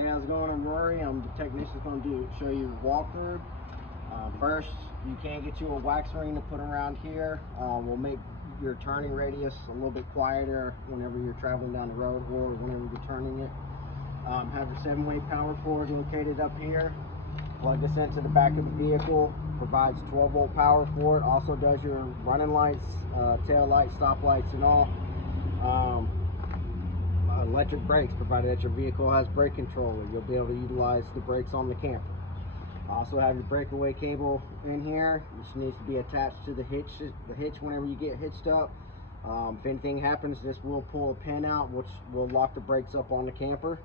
Hey, how's it going? I'm Rory. I'm the technician that's going to show you the walkthrough. First, you can get you a wax ring to put around here. We'll make your turning radius a little bit quieter whenever you're traveling down the road or whenever you're turning it. Have your 7-way power cord located up here. Plug this into the back of the vehicle. Provides 12-volt power for it. Also does your running lights, tail lights, stop lights, and all. Electric brakes, provided that your vehicle has brake controller. You'll be able to utilize the brakes on the camper. Also have your breakaway cable in here, which needs to be attached to the hitch whenever you get hitched up. If anything happens, this will pull a pin out, which will lock the brakes up on the camper.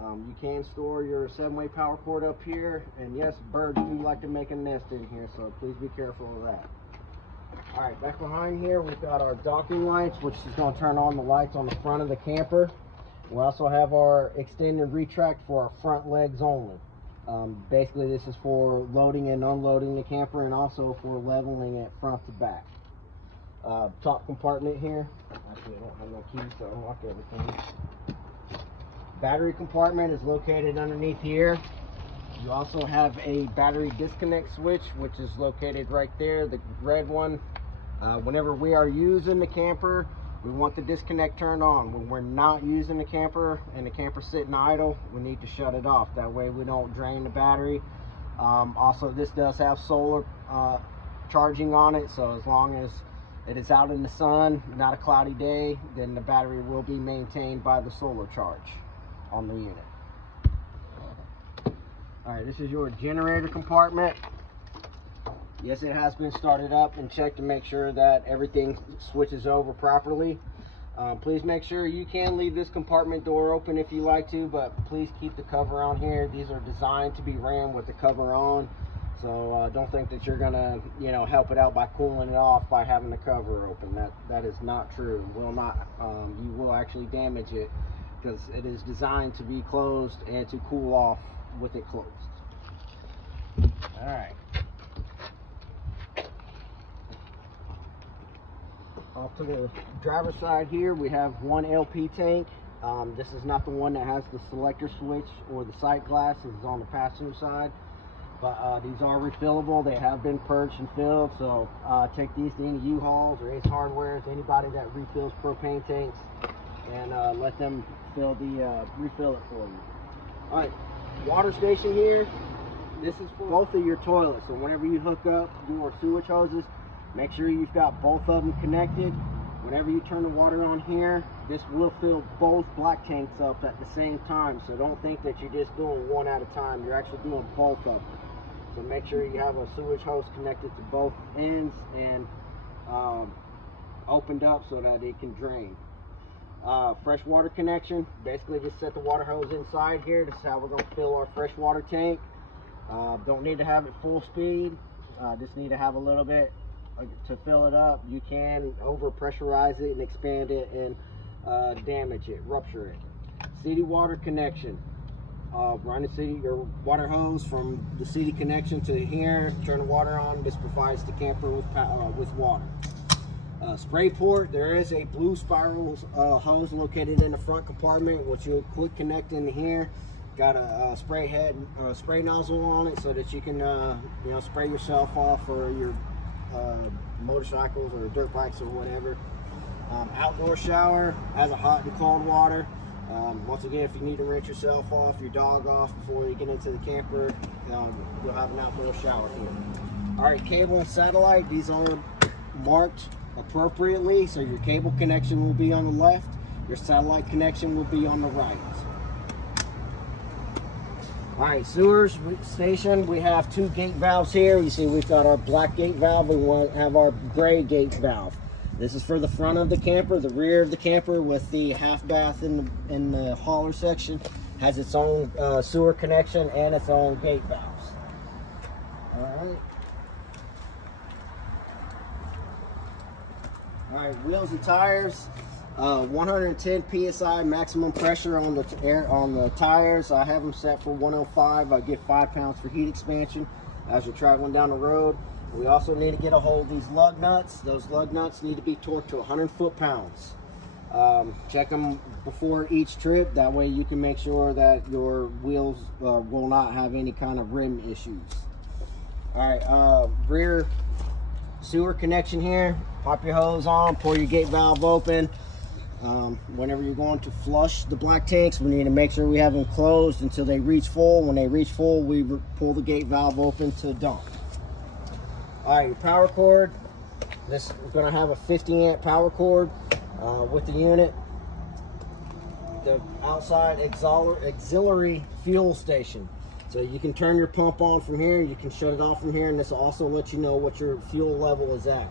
You can store your 7-way power cord up here, and yes, birds do like to make a nest in here, so please be careful of that. Alright, back behind here we've got our docking lights, which is going to turn on the lights on the front of the camper. We also have our extend and retract for our front legs only. Basically this is for loading and unloading the camper, and also for leveling it front to back. Top compartment here, actually I don't have no keys to unlock everything. Battery compartment is located underneath here. You also have a battery disconnect switch, which is located right there, the red one. Whenever we are using the camper, we want the disconnect turned on. When we're not using the camper and the camper's sitting idle, we need to shut it off. That way we don't drain the battery. Also, this does have solar charging on it, so as long as it is out in the sun, not a cloudy day, then the battery will be maintained by the solar charge on the unit. Alright, this is your generator compartment. Yes, it has been started up and checked to make sure that everything switches over properly. Please make sure you can leave this compartment door open if you like to, but please keep the cover on here. These are designed to be ran with the cover on, so don't think that you're gonna, help it out by cooling it off by having the cover open. That is not true. You will actually damage it, because it is designed to be closed and to cool off with it closed. All right. Off to the driver's side here, we have one LP tank. This is not the one that has the selector switch or the sight glass. This is on the passenger side. But these are refillable. They have been purged and filled. So take these to any U-Hauls or Ace Hardware, anybody that refills propane tanks, and let them refill it for you. All right, water station here. This is for both of your toilets. So whenever you hook up your sewage hoses, make sure you've got both of them connected. Whenever you turn the water on here, this will fill both black tanks up at the same time. So don't think that you're just doing one at a time. You're actually doing both of them. So make sure you have a sewage hose connected to both ends and opened up so that it can drain. Fresh water connection, basically just set the water hose inside here. This is how we're going to fill our fresh water tank. Don't need to have it full speed, just need to have a little bit to fill it up. You can over pressurize it and expand it and damage it, rupture it. CD water connection, run your water hose from the CD connection to here, turn the water on. This provides the camper with water. Spray port, there is a blue spiral hose located in the front compartment, which you'll quick connect in here. Got a spray head, spray nozzle on it, so that you can spray yourself off for your motorcycles or dirt bikes or whatever. Outdoor shower has a hot and cold water. Once again, if you need to rinse yourself off, your dog off before you get into the camper, you'll have an outdoor shower here. All right, cable and satellite, these are marked appropriately, so your cable connection will be on the left, your satellite connection will be on the right. All right, sewers station, we have 2 gate valves here. You see we've got our black gate valve, we have our gray gate valve. This is for the front of the camper. The rear of the camper with the half bath in the hauler section has its own sewer connection and its own gate valves. All right. All right, wheels and tires. 110 psi maximum pressure on the tires. I have them set for 105. I get 5 pounds for heat expansion as you're traveling down the road. We also need to get a hold of these lug nuts. Those lug nuts need to be torqued to 100 foot-pounds. Check them before each trip. That way you can make sure that your wheels will not have any kind of rim issues. All right, rear sewer connection here. Pop your hose on, pour your gate valve open. Whenever you're going to flush the black tanks, we need to make sure we have them closed until they reach full. When they reach full, we pull the gate valve open to dump. All right, your power cord. This is going to have a 50 amp power cord with the unit. The outside auxiliary fuel station. So you can turn your pump on from here, you can shut it off from here, and this will also let you know what your fuel level is at.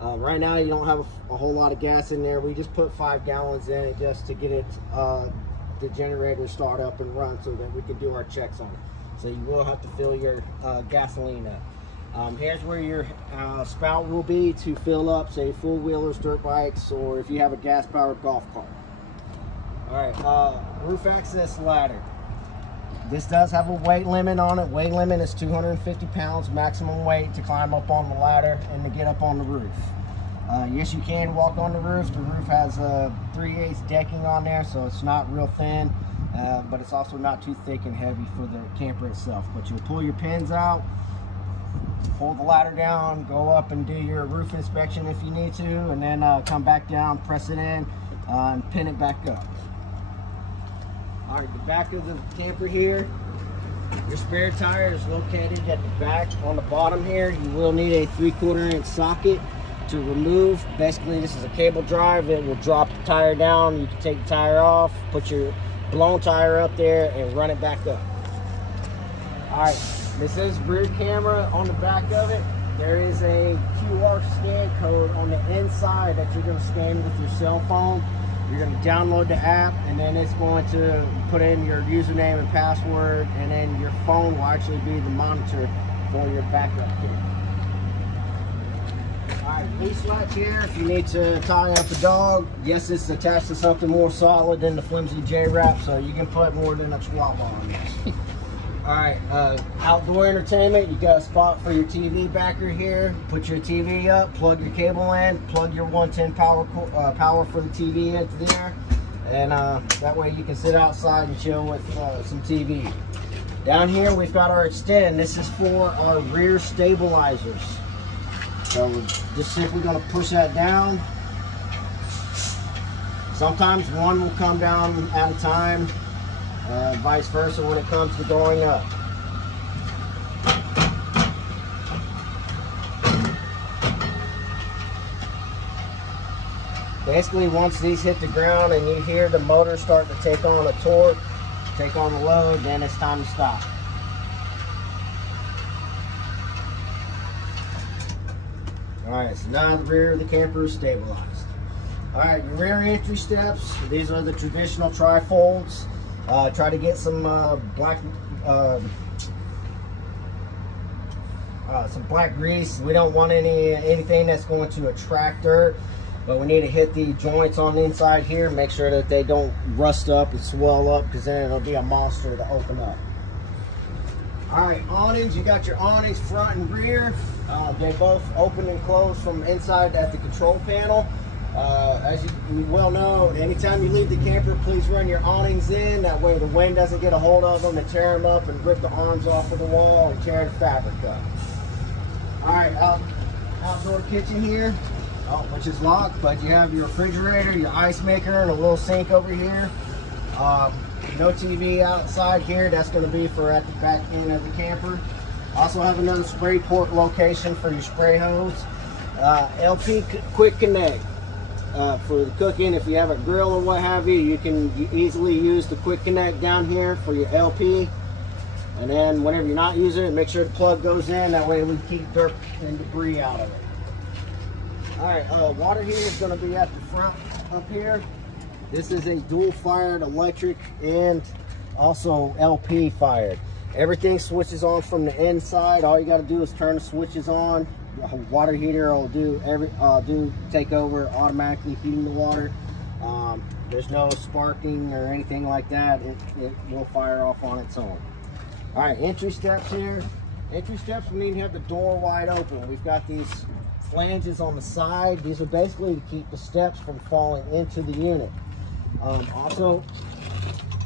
Right now you don't have a whole lot of gas in there. We just put 5 gallons in it just to get it the generator start up and run so that we can do our checks on it. So you will have to fill your gasoline up. Here's where your spout will be to fill up, say, four-wheelers, dirt bikes, or if you have a gas-powered golf cart. All right, roof access ladder. This does have a weight limit on it. Weight limit is 250 pounds maximum weight to climb up on the ladder and to get up on the roof. Yes, you can walk on the roof. The roof has a 3/8 decking on there, so it's not real thin, but it's also not too thick and heavy for the camper itself. But you'll pull your pins out, pull the ladder down, go up and do your roof inspection if you need to, and then come back down, press it in, and pin it back up. All right, the back of the camper here, your spare tire is located at the back on the bottom here. You will need a 3/4 inch socket to remove. Basically, this is a cable drive. It will drop the tire down. You can take the tire off, put your blown tire up there, and run it back up. All right, this is rear camera on the back of it. There is a QR scan code on the inside that you're going to scan with your cell phone. You're going to download the app, and then it's going to put in your username and password, and then your phone will actually be the monitor for your backup kit. All right, leash latch here. If you need to tie up a dog, yes, it's attached to something more solid than the flimsy J-wrap, so you can put more than a chihuahua on this. All right, outdoor entertainment. You got a spot for your TV backer here. Put your TV up, plug your cable in, plug your 110 power for the TV into there, and that way you can sit outside and chill with some TV. Down here we've got our extend. This is for our rear stabilizers. So we're just simply going to push that down. Sometimes one will come down at a time. Vice versa when it comes to going up. Basically, once these hit the ground and you hear the motor start to take on a torque, take on the load, then it's time to stop. Alright, so now the rear of the camper is stabilized. Alright, your rear entry steps. These are the traditional trifolds. Try to get some black grease. We don't want anything that's going to attract dirt, but we need to hit the joints on the inside here. Make sure that they don't rust up and swell up, because then it'll be a monster to open up. All right, awnings. You got your awnings front and rear. They both open and close from inside at the control panel. As you well know, anytime you leave the camper, please run your awnings in. That way the wind doesn't get a hold of them and tear them up and rip the arms off of the wall and tear the fabric up. All right, outdoor kitchen here, which is locked, but you have your refrigerator, your ice maker, and a little sink over here. No TV outside here. That's going to be for at the back end of the camper. Also have another spray port location for your spray hose. LP quick connect. For the cooking, if you have a grill or what have you, you can easily use the quick connect down here for your LP. And then whenever you're not using it, make sure the plug goes in. That way we keep dirt and debris out of it. All right, water heater is going to be at the front up here. This is a dual fired electric and also LP fired. Everything switches on from the inside. All you got to do is turn the switches on. Water heater will take over, automatically heating the water. There's no sparking or anything like that. It will fire off on its own. All right, entry steps here. Entry steps, we need to have the door wide open. We've got these flanges on the side. These are basically to keep the steps from falling into the unit. Also,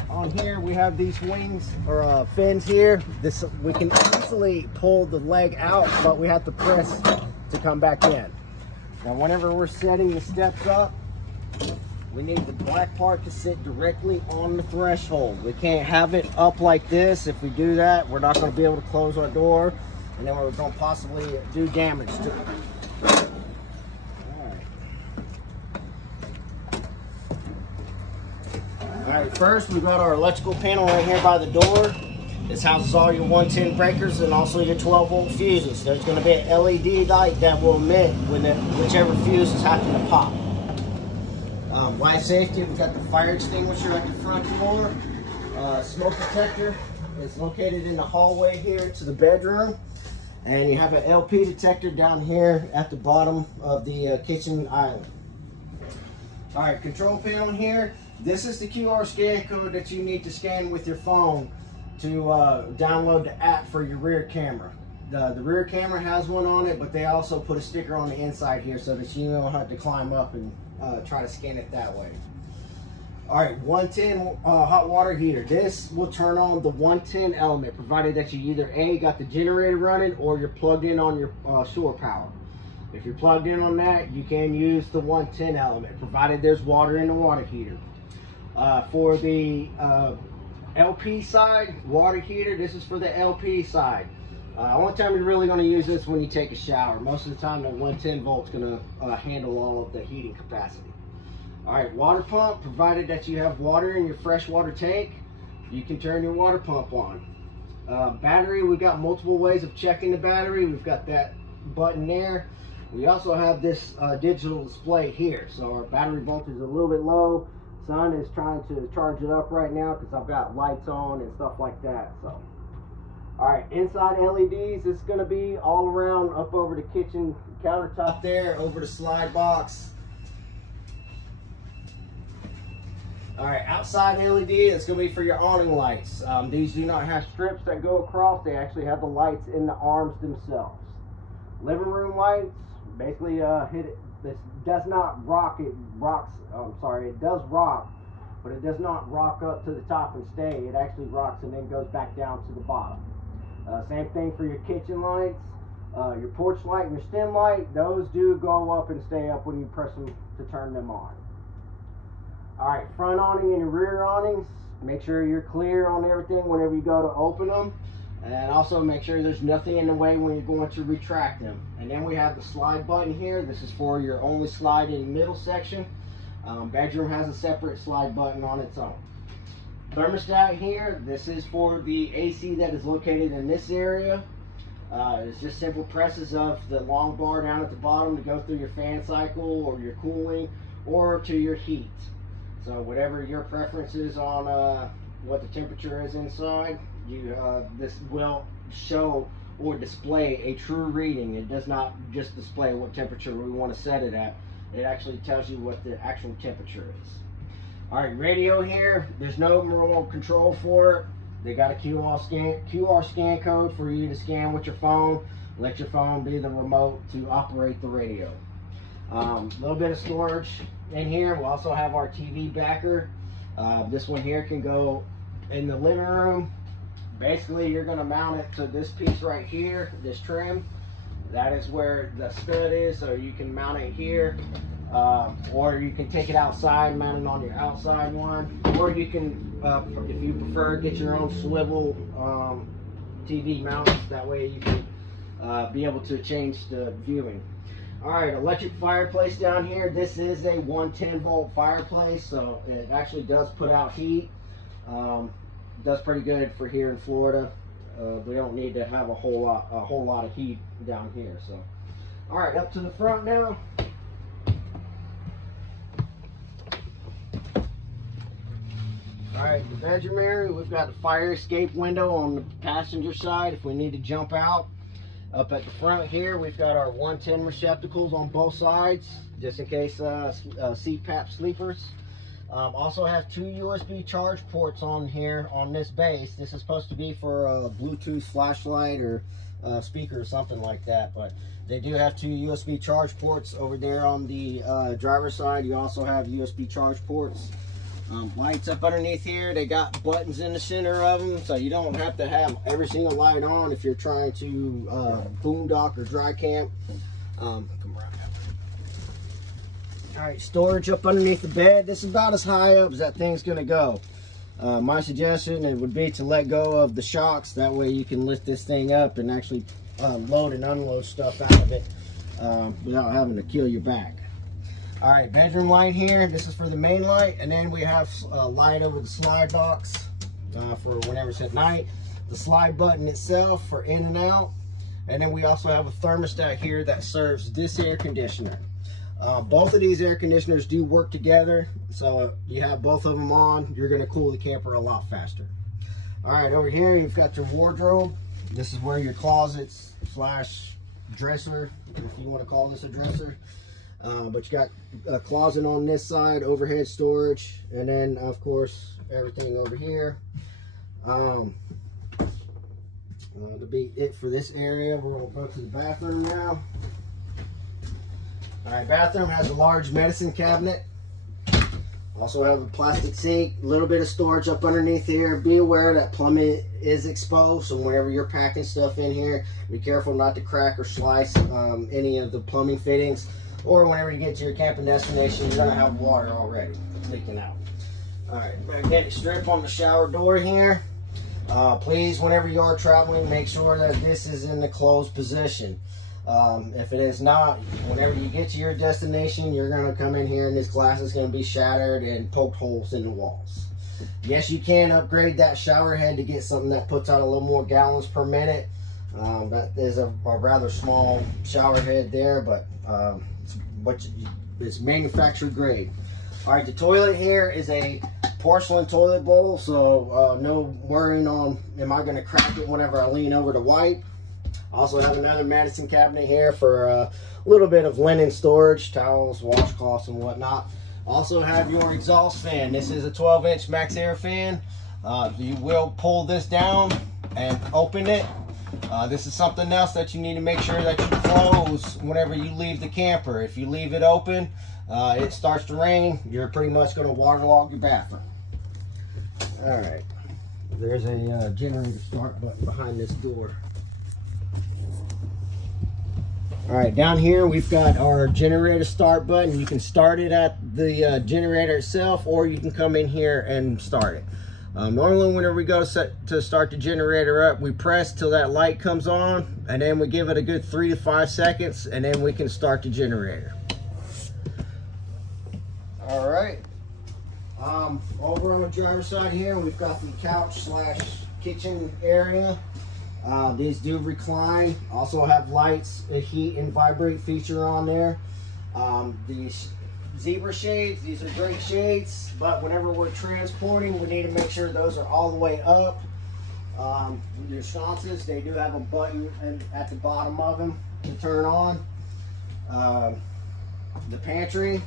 on here we have these wings or fins here. This we can easily pull the leg out, but we have to press to come back in. Now, whenever we're setting the steps up, we need the black part to sit directly on the threshold. We can't have it up like this. If we do that, we're not going to be able to close our door, and then we're going to possibly do damage to it. All right, first we've got our electrical panel right here by the door. This houses all your 110 breakers and also your 12-volt fuses. There's going to be an LED light that will emit when whichever fuse is happening to pop. Life safety, we've got the fire extinguisher at the front door. Smoke detector is located in the hallway here to the bedroom. And you have an LP detector down here at the bottom of the kitchen island. All right, control panel here. This is the QR scan code that you need to scan with your phone to download the app for your rear camera. The rear camera has one on it, but they also put a sticker on the inside here so that you don't have to climb up and try to scan it that way. All right, 110 hot water heater. This will turn on the 110 element, provided that you either A, got the generator running, or you're plugged in on your shore power. If you're plugged in on that, you can use the 110 element, provided there's water in the water heater. For the LP side, water heater, this is for the LP side. Only time you're really going to use this when you take a shower. Most of the time, the 110 volt's going to handle all of the heating capacity. All right, water pump, provided that you have water in your freshwater tank, you can turn your water pump on. Battery, we've got multiple ways of checking the battery. We've got that button there. We also have this digital display here. So our battery voltage is a little bit low. Son is trying to charge it up right now because I've got lights on and stuff like that. So, all right, inside LEDs, it's going to be all around up over the kitchen countertop there, over the slide box. All right, outside LED, it's going to be for your awning lights. These do not have strips that go across. They actually have the lights in the arms themselves. Living room lights, basically this does not rock. It does rock, but it does not rock up to the top and stay. It actually rocks and then goes back down to the bottom. Same thing for your kitchen lights. Your porch light and your stem light, those do go up and stay up when you press them to turn them on. All right, front awning and your rear awnings, make sure you're clear on everything whenever you go to open them. And also make sure there's nothing in the way when you're going to retract them. And then we have the slide button here. This is for your only slide in the middle section. Bedroom has a separate slide button on its own. Thermostat here, this is for the AC that is located in this area. It's just simple presses of the long bar down at the bottom to go through your fan cycle or your cooling or to your heat. So whatever your preference is on what the temperature is inside, this will show or display a true reading. It does not just display what temperature we want to set it at. It actually tells you what the actual temperature is. All right, radio here, there's no remote control for it. They got a QR scan code for you to scan with your phone. Let your phone be the remote to operate the radio. A little bit of storage in here. We'll also have our TV backer. This one here can go in the living room. Basically, you're going to mount it to this piece right here, this trim. That is where the stud is, so you can mount it here. Or you can take it outside, mount it on your outside one. Or you can, if you prefer, get your own swivel TV mounts. That way you can be able to change the viewing. All right, electric fireplace down here. This is a 110 volt fireplace, so it actually does put out heat. Does pretty good for here in Florida. We don't need to have a whole lot of heat down here. So, all right, up to the front now. All right, the bedroom area. We've got the fire escape window on the passenger side if we need to jump out. Up at the front here, we've got our 110 receptacles on both sides, just in case CPAP sleepers. Also have 2 USB charge ports on here on this base. This is supposed to be for a Bluetooth flashlight or speaker or something like that, but they do have 2 USB charge ports over there on the driver's side. You also have USB charge ports. Lights up underneath here. They got buttons in the center of them, so you don't have to have every single light on if you're trying to boondock or dry camp. Come around. All right, storage up underneath the bed. This is about as high up as that thing's gonna go. My suggestion it would be to let go of the shocks. That way you can lift this thing up and actually load and unload stuff out of it without having to kill your back. All right, bedroom light here. This is for the main light, and then we have a light over the slide box for whenever it's at night. The slide button itself for in and out, and then we also have a thermostat here that serves this air conditioner. Both of these air conditioners do work together, so you have both of them on, you're going to cool the camper a lot faster. All right, over here you've got your wardrobe. This is where your closets slash dresser, if you want to call this a dresser. But you got a closet on this side, overhead storage, and then of course everything over here. To be it for this area, we'll go to the bathroom now. All right, bathroom has a large medicine cabinet. Also have a plastic sink, a little bit of storage up underneath here. Be aware that plumbing is exposed, so whenever you're packing stuff in here, be careful not to crack or slice any of the plumbing fittings. Or whenever you get to your camping destination, you're gonna have water already leaking out. All right, magnetic strip on the shower door here. Please, whenever you are traveling, make sure that this is in the closed position. If it is not, whenever you get to your destination, you're gonna come in here and this glass is gonna be shattered and poked holes in the walls. Yes, you can upgrade that shower head to get something that puts out a little more gallons per minute. That is a rather small shower head there, but it's manufactured grade. All right, the toilet here is a porcelain toilet bowl, so no worrying on am I going to crack it whenever I lean over to wipe. Also have another medicine cabinet here for a little bit of linen storage, towels, washcloths, and whatnot. Also have your exhaust fan. This is a 12-inch max air fan. You will pull this down and open it. This is something else that you need to make sure that you close whenever you leave the camper. If you leave it open, it starts to rain, you're pretty much going to waterlog your bathroom. All right, there's a generator start button behind this door. All right, down here we've got our generator start button. You can start it at the generator itself, or you can come in here and start it. Normally whenever we go to start the generator up, we press till that light comes on, and then we give it a good 3 to 5 seconds, and then we can start the generator. All right, over on the driver's side here, we've got the couch slash kitchen area. These do recline, also have lights, a heat and vibrate feature on there. These zebra shades, these are great shades, but whenever we're transporting, we need to make sure those are all the way up. Your sconces, they do have a button at the bottom of them to turn on. The pantry,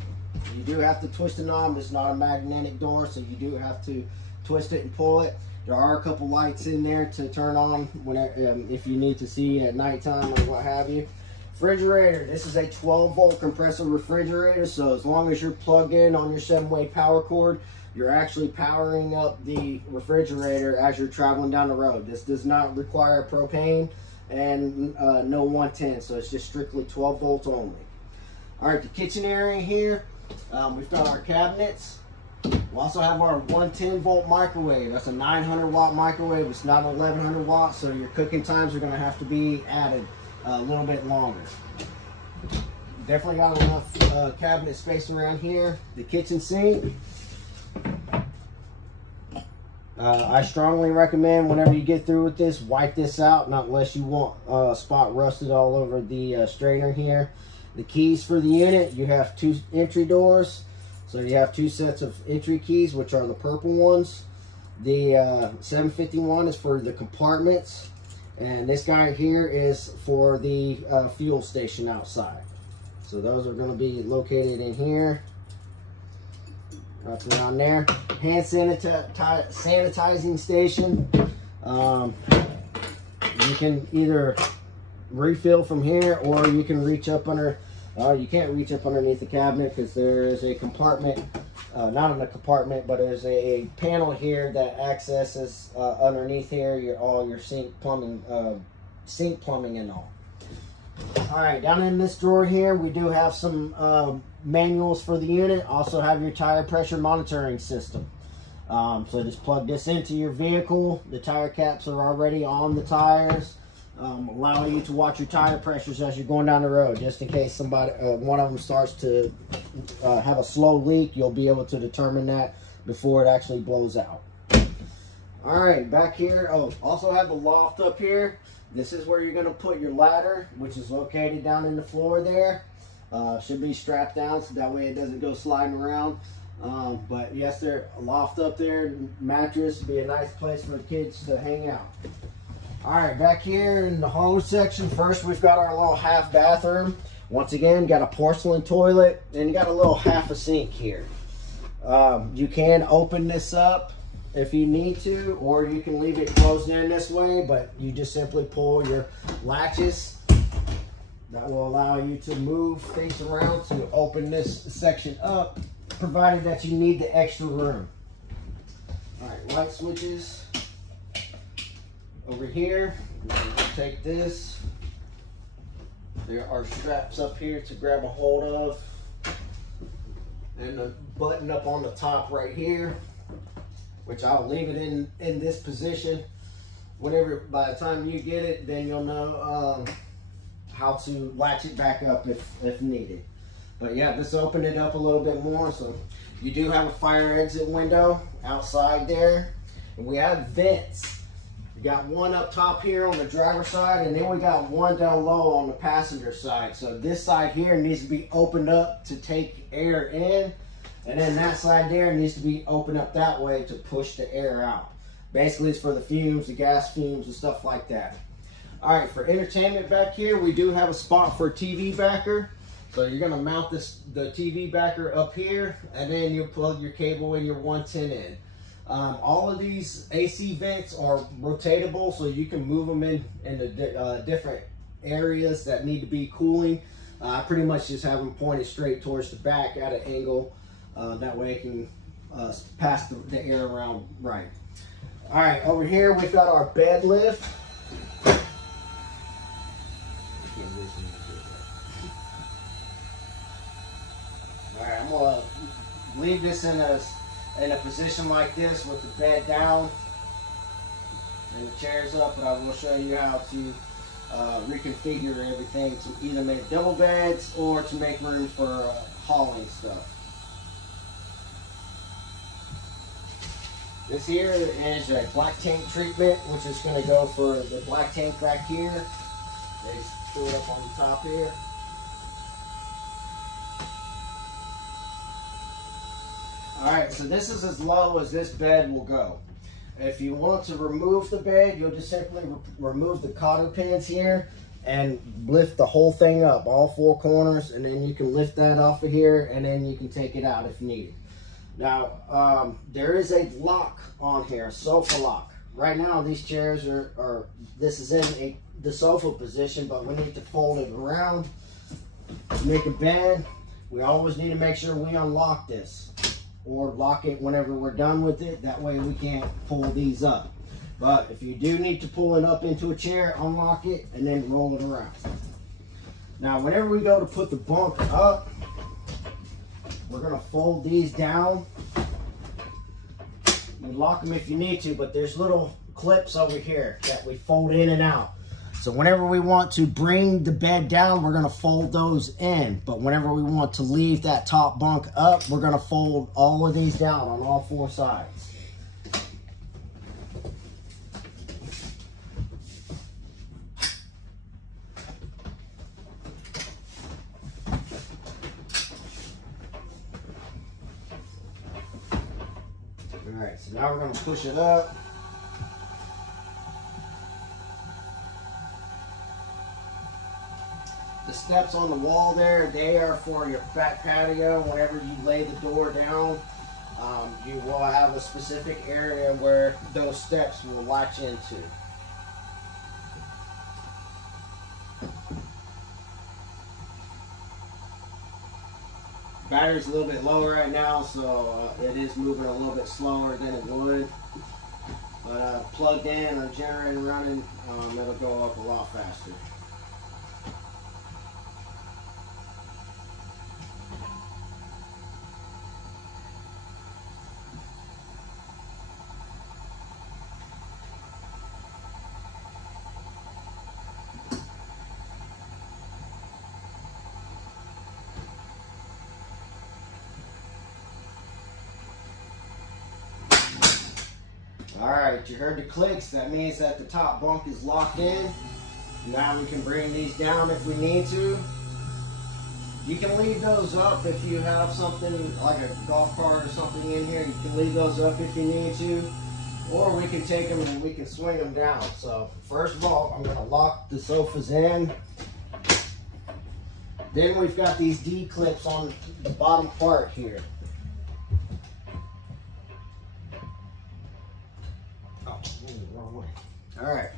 you do have to twist the knob. It's not a magnetic door, so you do have to twist it and pull it. There are a couple lights in there to turn on whenever, if you need to see at nighttime or what have you. Refrigerator, this is a 12-volt compressor refrigerator, so as long as you're plugged in on your 7-way power cord, you're actually powering up the refrigerator as you're traveling down the road. This does not require propane and no 110, so it's just strictly 12 volts only. All right, the kitchen area here, we've got our cabinets. We also have our 110-volt microwave. That's a 900-watt microwave. It's not 1100 watts, so your cooking times are going to have to be added a little bit longer. Definitely got enough cabinet space around here. The kitchen sink. I strongly recommend whenever you get through with this, wipe this out, not unless you want a spot rusted all over the strainer here. The keys for the unit, you have 2 entry doors. So you have 2 sets of entry keys, which are the purple ones. The 751 is for the compartments. And this guy here is for the fuel station outside. So those are going to be located in here. Up around there. Hand sanitizing station. You can either refill from here, or you can reach up under. You can't reach up underneath the cabinet because there is a compartment. Not in a compartment, but there's a panel here that accesses underneath here all your sink plumbing and all. All right, down in this drawer here, we do have some manuals for the unit. Also have your tire pressure monitoring system. So just plug this into your vehicle. The tire caps are already on the tires, allowing you to watch your tire pressures as you're going down the road. Just in case one of them starts to have a slow leak, you'll be able to determine that before it actually blows out. All right, back here. Oh, also have a loft up here. This is where you're going to put your ladder, which is located down in the floor there. Should be strapped down so that way it doesn't go sliding around. But yes, there's a loft up there. Mattress would be a nice place for the kids to hang out. All right, back here in the hallway section, first we've got our little half bathroom. Once again, got a porcelain toilet, and you got a little half a sink here. You can open this up if you need to, or you can leave it closed in this way, but you just simply pull your latches. That will allow you to move things around to open this section up, provided that you need the extra room. All right, light switches. Over here, we'll take this. There are straps up here to grab a hold of, and the button up on the top right here, which I'll leave it in this position. Whenever, by the time you get it, then you'll know how to latch it back up if needed. But yeah, just open it up a little bit more. So you do have a fire exit window outside there, and we have vents. We got one up top here on the driver's side, and then we got one down low on the passenger side. So this side here needs to be opened up to take air in, and then that side there needs to be opened up that way to push the air out. Basically, it's for the fumes, the gas fumes, and stuff like that. All right, for entertainment back here, we do have a spot for a TV backer. So you're gonna mount the TV backer up here, and then you plug your cable in your 110 in. All of these AC vents are rotatable, so you can move them in the different areas that need to be cooling. I pretty much just have them pointed straight towards the back at an angle. That way it can pass the air around right. All right, over here we've got our bed lift. All right, I'm gonna leave this in a position like this with the bed down and the chairs up, but I will show you how to reconfigure everything to either make double beds or to make room for hauling stuff. This here is a black tank treatment, which is going to go for the black tank back here. They screw it up on the top here. Alright, so this is as low as this bed will go. If you want to remove the bed, you'll just simply remove the cotter pins here and lift the whole thing up, all four corners, and then you can lift that off of here, and then you can take it out if needed. Now, there is a lock on here, a sofa lock. Right now, these chairs this is in the sofa position, but we need to fold it around to make a bed. We always need to make sure we unlock this or lock it whenever we're done with it. That way we can't pull these up. But if you do need to pull it up into a chair, unlock it and then roll it around. Now, whenever we go to put the bunk up, we're gonna fold these down. You lock them if you need to, but there's little clips over here that we fold in and out. So whenever we want to bring the bed down, we're gonna fold those in. But whenever we want to leave that top bunk up, we're gonna fold all of these down on all four sides. Alright, so now we're going to push it up. The steps on the wall there, they are for your back patio whenever you lay the door down. you will have a specific area where those steps will latch into. Battery's a little bit lower right now, so it is moving a little bit slower than it would. But plugged in or generator running, it'll go up a lot faster. Alright, you heard the clicks. That means that the top bunk is locked in. Now we can bring these down if we need to. You can leave those up if you have something like a golf cart or something in here. You can leave those up if you need to. Or we can take them and we can swing them down. So first of all, I'm going to lock the sofas in. Then we've got these D-clips on the bottom part here. All right,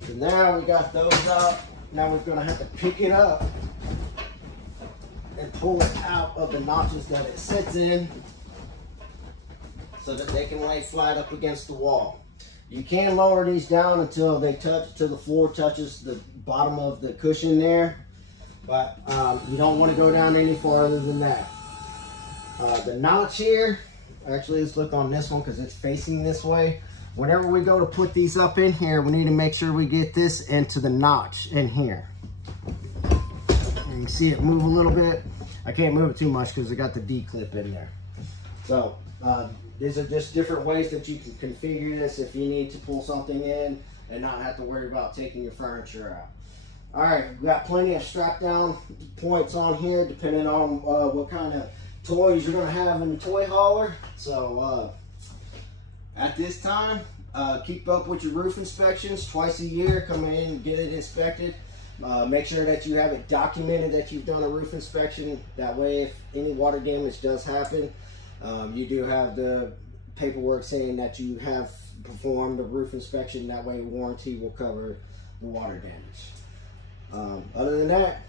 so now we got those up. Now we're gonna have to pick it up and pull it out of the notches that it sits in so that they can lay flat up against the wall. You can lower these down until they touch, till the floor touches the bottom of the cushion there, but you don't want to go down any farther than that. The notch here, actually let's look on this one because it's facing this way. Whenever we go to put these up in here, we need to make sure we get this into the notch in here. You can see it move a little bit. I can't move it too much because I got the D-clip in there. So these are just different ways that you can configure this if you need to pull something in and not have to worry about taking your furniture out. All right, we've got plenty of strap down points on here depending on what kind of toys you're gonna have in the toy hauler. So at this time, keep up with your roof inspections twice a year. Come in and get it inspected. Make sure that you have it documented that you've done a roof inspection. That way, if any water damage does happen, you do have the paperwork saying that you have performed a roof inspection. That way, warranty will cover the water damage. Other than that,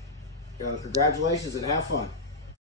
congratulations and have fun.